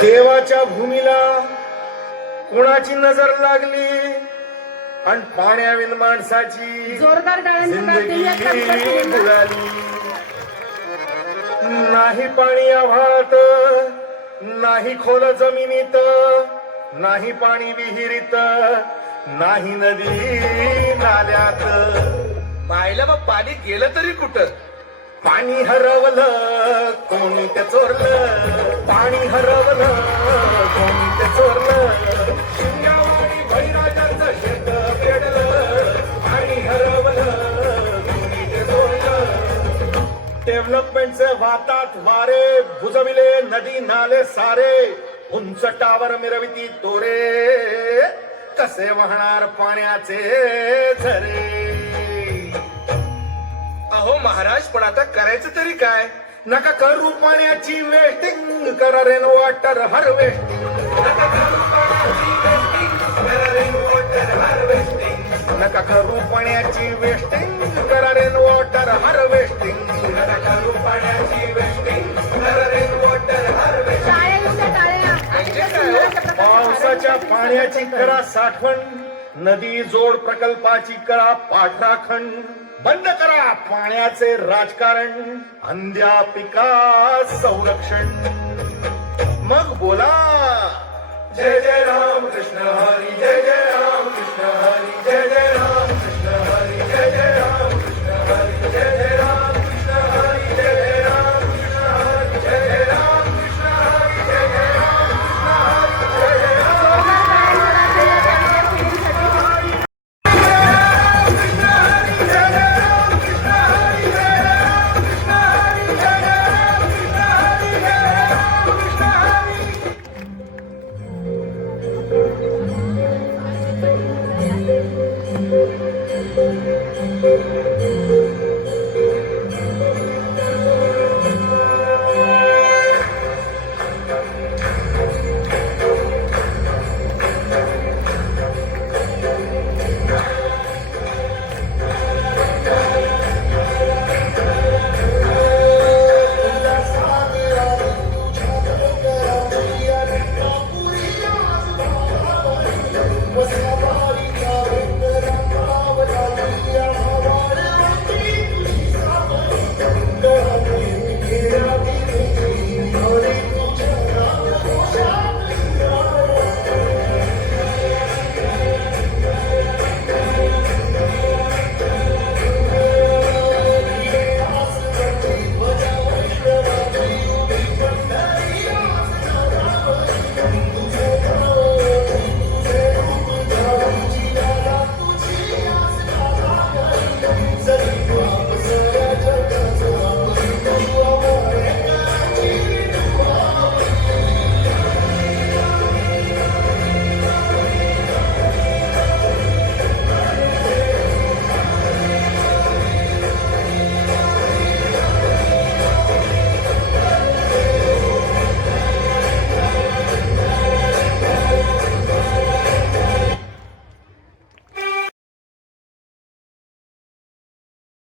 देवाच्या भूमीला कोणाची नजर लागली आणि पाण्याविन माणसाची जोरदार जिंदगी बुडाली. नाही पाणी आभाळात, नाही खोल जमिनीत, नाही पाणी विहिरीत, नाही नदी नाल्यात. पाहिलं मग पाणी गेलं तरी कुठं? पाणी हरवलं कोणी ते चोरलं, पाणी हरवलं कोणी ते चोरलं. शिंगावाणी बळीराजाचं शेत पेडलं, पाणी हरवलं कोणी ते चोरलं. डेव्हलपमेंटचे वातात वारे बुजविले नदी नाले सारे, उंच टावर मिरविती दोरे, कसे वाहणार पाण्याचे झरे. अहो महाराज, पण आता करायचं तरी काय? नका करू पाण्याची वेस्टिंग, करा रेन वॉटर हार्वेस्टिंग. नका करू पाण्याची वेस्टिंग, करा रेन वॉटर हार्वेस्टिंग. पावसाच्या पाण्याची करा साठवण, नदी जोड प्रकल्पाची करा पाठराखण. बंद करा पाण्याचे राजकारण, अंध्या पिका संरक्षण. मग बोला जय जय राम कृष्ण हरी, जय जय